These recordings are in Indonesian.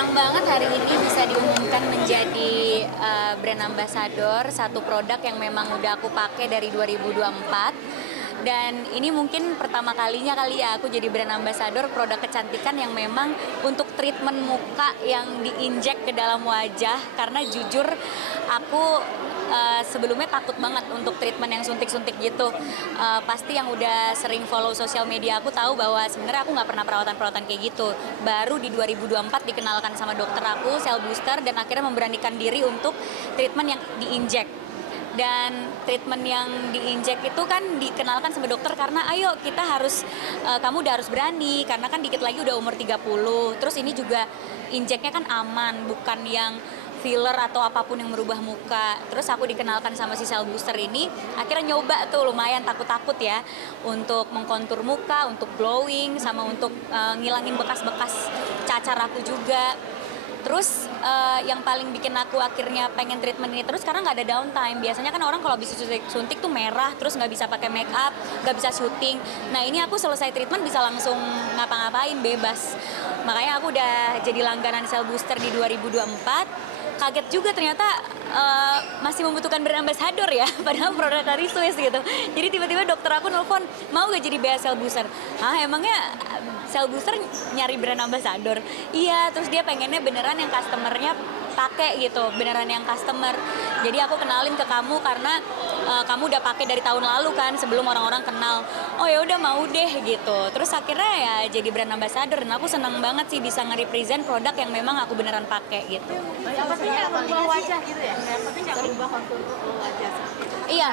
Senang banget hari ini bisa diumumkan menjadi brand ambassador satu produk yang memang udah aku pakai dari 2024. Dan ini mungkin pertama kalinya kali ya aku jadi brand ambassador produk kecantikan yang memang untuk treatment muka yang diinjek ke dalam wajah. Karena jujur aku sebelumnya takut banget untuk treatment yang suntik-suntik gitu. Pasti yang udah sering follow sosial media aku tahu bahwa sebenarnya aku nggak pernah perawatan-perawatan kayak gitu. Baru di 2024 dikenalkan sama dokter aku cell booster dan akhirnya memberanikan diri untuk treatment yang diinjek. Dan treatment yang diinjek itu kan dikenalkan sama dokter karena ayo kita harus kamu udah harus berani karena kan dikit lagi udah umur 30. Terus ini juga injeknya kan aman, bukan yang filler atau apapun yang merubah muka. Terus aku dikenalkan sama si cell booster ini, akhirnya nyoba tuh lumayan takut-takut ya untuk mengkontur muka, untuk glowing, sama untuk ngilangin bekas-bekas cacar aku juga. Terus yang paling bikin aku akhirnya pengen treatment ini terus karena nggak ada downtime. Biasanya kan orang kalau habis suntik tuh merah, terus nggak bisa pakai make up, nggak bisa syuting. Nah ini aku selesai treatment bisa langsung ngapa-ngapain bebas. Makanya aku udah jadi langganan cell booster di 2024. Kaget juga ternyata masih membutuhkan brand ambassador ya, padahal produk dari Swiss gitu. Jadi tiba-tiba dokter aku nelfon, mau gak jadi BA cell booster? Hah, emangnya cell booster nyari brand ambassador? Iya, terus dia pengennya beneran yang customernya pakai gitu, beneran yang customer. Jadi aku kenalin ke kamu karena kamu udah pakai dari tahun lalu kan, sebelum orang-orang kenal. Oh ya udah mau deh gitu. Terus akhirnya ya jadi brand ambassador dan aku senang banget sih bisa nge-represent produk yang memang aku beneran pakai gitu. Yang penting nggak merubah wajah gitu ya? Yang penting nggak merubah kontur wajah seperti itu. Iya,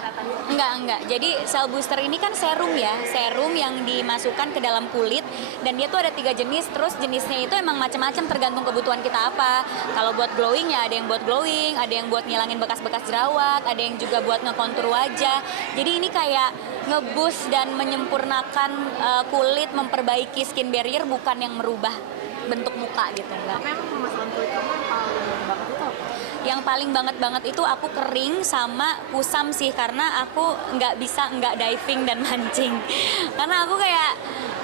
enggak. Jadi cell booster ini kan serum ya, serum yang dimasukkan ke dalam kulit dan dia tuh ada 3 jenis. Terus jenisnya itu emang macam-macam tergantung kebutuhan kita apa. Kalau buat glowing ya ada yang buat glowing, ada yang buat ngilangin bekas-bekas jerawat, ada yang juga buat ngekontur wajah. Jadi ini kayak nge-boost dan menyempurnakan kulit, memperbaiki skin barrier bukan yang merubah bentuk muka gitu enggak. Memang permasalahan kulit kamu yang paling banget itu apa? Yang paling banget itu aku kering sama kusam sih karena aku nggak bisa nggak diving dan mancing karena aku kayak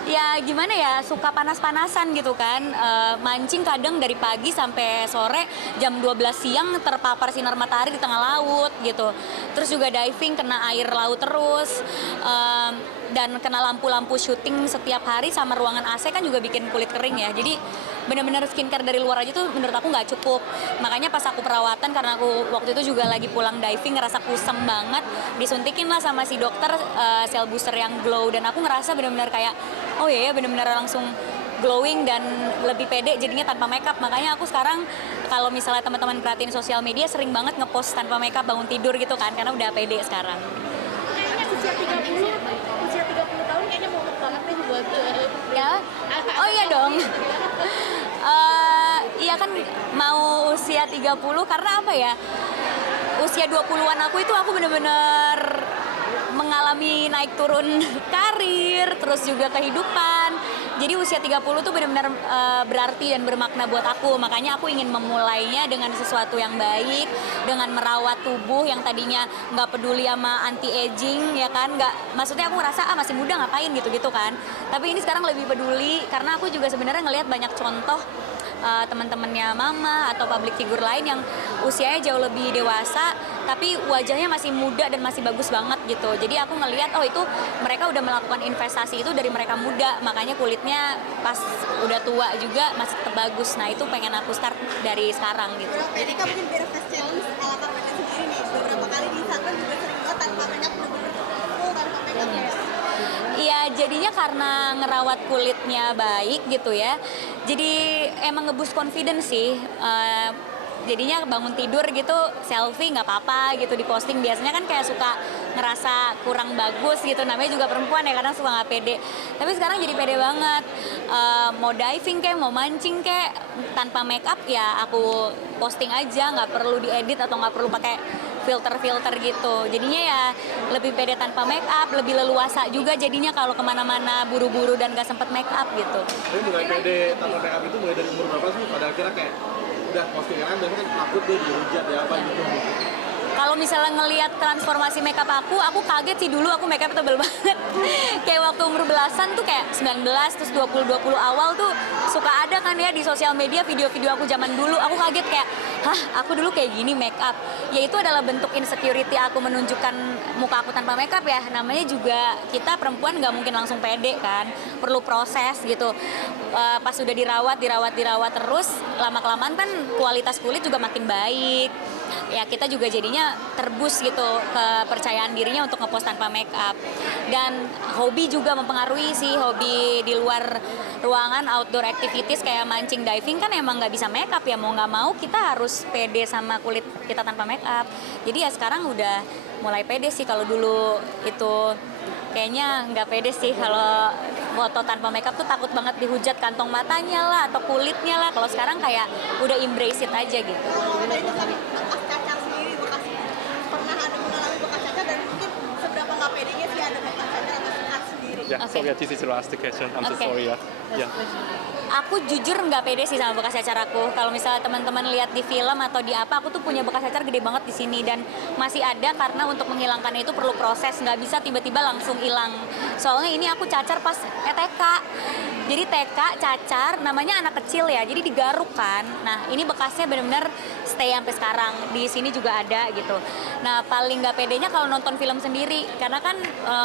ya gimana ya suka panas-panasan gitu kan. Mancing kadang dari pagi sampai sore jam 12 siang terpapar sinar matahari di tengah laut gitu. Terus juga diving kena air laut terus. Dan kena lampu-lampu syuting setiap hari sama ruangan AC kan juga bikin kulit kering ya. Jadi benar-benar skincare dari luar aja tuh menurut aku nggak cukup. Makanya pas aku perawatan karena aku waktu itu juga lagi pulang diving ngerasa kusam banget, disuntikin lah sama si dokter cell booster yang glow dan aku ngerasa benar-benar kayak oh iya ya benar-benar langsung glowing dan lebih pede jadinya tanpa makeup. Makanya aku sekarang kalau misalnya teman-teman perhatiin sosial media sering banget ngepost tanpa makeup bangun tidur gitu kan karena udah pede sekarang. Kayaknya usia 30 tahun kayaknya mau banget nih buat Ya, oh iya dong. Iya kan mau usia 30 karena apa ya? Usia 20-an aku itu aku bener-bener mengalami naik turun karir, terus juga kehidupan. Jadi usia 30 tuh benar-benar berarti dan bermakna buat aku. Makanya aku ingin memulainya dengan sesuatu yang baik, dengan merawat tubuh yang tadinya nggak peduli sama anti-aging, ya kan? Nggak, maksudnya aku ngerasa masih muda ngapain gitu-gitu kan. Tapi ini sekarang lebih peduli karena aku juga sebenarnya ngelihat banyak contoh teman-temannya mama atau public figure lain yang usianya jauh lebih dewasa tapi wajahnya masih muda dan masih bagus banget gitu. Jadi aku ngelihat oh itu mereka udah melakukan investasi itu dari mereka muda, makanya kulitnya pas udah tua juga masih tetap bagus. Nah itu pengen aku start dari sekarang gitu. Jadi kamu bikin Bare Face Challenge ala Kak sendiri nih, beberapa kali di Instagram juga sering banget tanpa makeup, bener-bener full tanpa makeup ya. Iya, jadinya karena ngerawat kulitnya baik gitu ya. Jadi emang nge-boost confidence sih. Jadinya bangun tidur gitu selfie nggak apa-apa gitu diposting. Biasanya kan kayak suka ngerasa kurang bagus gitu, namanya juga perempuan ya kadang suka nggak pede. Tapi sekarang jadi pede banget. Mau diving kayak mau mancing kayak tanpa make up ya aku posting aja, nggak perlu diedit atau nggak perlu pakai filter gitu. Jadinya ya lebih pede tanpa make up, lebih leluasa juga jadinya kalau kemana-mana buru-buru dan gak sempet make up gitu. Tapi mulai pede tanpa make up itu mulai dari umur berapa sih? Pada akhirnya kayak udah postingan dan kan takut dia dihujat ya apa gitu. kalau misalnya ngelihat transformasi makeup aku kaget sih. Dulu aku makeup tebel banget. Kayak waktu umur belasan tuh kayak 19 terus 20 awal tuh suka ada kan ya di sosial media video-video aku zaman dulu. Aku kaget kayak, hah, aku dulu kayak gini makeup. Ya itu adalah bentuk insecurity aku menunjukkan muka aku tanpa makeup ya. Namanya juga kita perempuan nggak mungkin langsung pede kan. Perlu proses gitu. Pas sudah dirawat terus, lama-kelamaan kan kualitas kulit juga makin baik. Ya kita juga jadinya terbus gitu kepercayaan dirinya untuk ngepost tanpa make up. Dan hobi juga mempengaruhi sih, hobi di luar ruangan, outdoor activities kayak mancing, diving kan emang nggak bisa make up ya, mau nggak mau kita harus pede sama kulit kita tanpa make up. Jadi ya sekarang udah mulai pede sih. Kalau dulu itu kayaknya nggak pede sih, kalau foto tanpa makeup tuh takut banget dihujat kantong matanya lah atau kulitnya lah. Kalau sekarang kayak udah embrace it aja gitu. Nah itu tadi bekas cacar sendiri, pernah ada mengalami bekas cacar dan mungkin seberapa nggak pedenya sih ada bekas cacar atau scar sendiri? Yeah, Okay. sorry, this is the last question. I'm so Okay. sorry ya. Yeah. Aku jujur nggak pede sih sama bekas cacar aku. Kalau misalnya teman-teman lihat di film atau di apa, aku tuh punya bekas cacar gede banget di sini dan masih ada karena untuk menghilangkannya itu perlu proses, nggak bisa tiba-tiba langsung hilang. Soalnya ini aku cacar pas TK. Jadi TK cacar, namanya anak kecil ya, jadi digaruk kan. Nah ini bekasnya benar-benar stay sampai sekarang. Di sini juga ada gitu. Nah paling nggak pedenya kalau nonton film sendiri, karena kan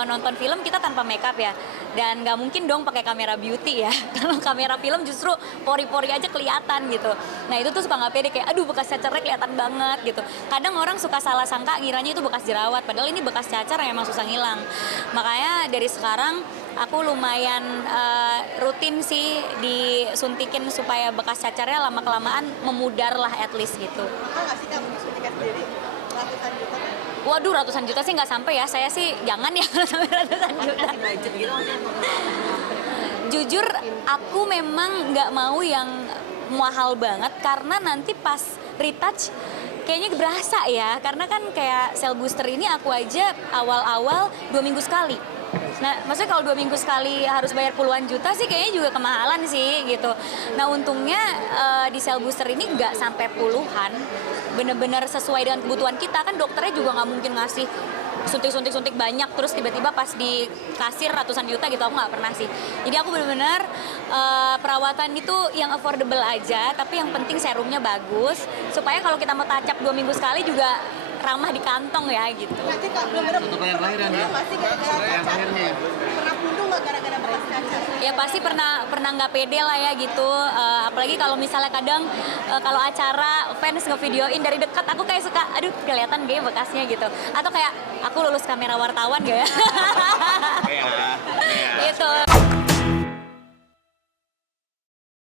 nonton film kita tanpa makeup ya. Dan nggak mungkin dong pakai kamera beauty ya. Kalau kamera film justru pori-pori aja kelihatan gitu. Nah itu tuh suka nggak pede, kayak aduh bekas cacarnya kelihatan banget gitu. Kadang orang suka salah sangka ngiranya itu bekas jerawat, padahal ini bekas cacar yang emang susah ngilang. Makanya dari sekarang aku lumayan rutin sih disuntikin supaya bekas cacarnya lama-kelamaan memudar lah at least gitu. Mahal nggak sih kamu suntikan sendiri? Ratusan juta kan? Waduh, ratusan juta sih nggak sampai ya. Saya sih jangan ya sampai ratusan juta. Jujur, aku memang nggak mau yang mahal banget karena nanti pas retouch kayaknya berasa ya. Karena kan kayak cell booster ini aku aja awal-awal 2 minggu sekali. Nah, maksudnya kalau 2 minggu sekali harus bayar puluhan juta sih kayaknya juga kemahalan sih gitu. Nah, untungnya di cell booster ini nggak sampai puluhan, bener-bener sesuai dengan kebutuhan kita. Kan dokternya juga nggak mungkin ngasih suntik banyak terus tiba-tiba pas dikasir ratusan juta gitu, aku nggak pernah sih. Jadi aku bener-bener perawatan itu yang affordable aja, tapi yang penting serumnya bagus supaya kalau kita mau touch up 2 minggu sekali juga ramah di kantong ya gitu. Nanti kalau belum ada Pertanyaan terakhir ya. pasti gara-gara Yang cacar. terakhir nih. Pernah buntung nggak gara-gara bekas cacar? Ya pasti pernah nggak pede lah ya gitu. Apalagi kalau misalnya kadang kalau acara fans ngevideoin dari dekat, aku kayak suka aduh kelihatan gak ya bekasnya gitu, atau kayak aku lulus kamera wartawan gak ya. Ya. Gitu.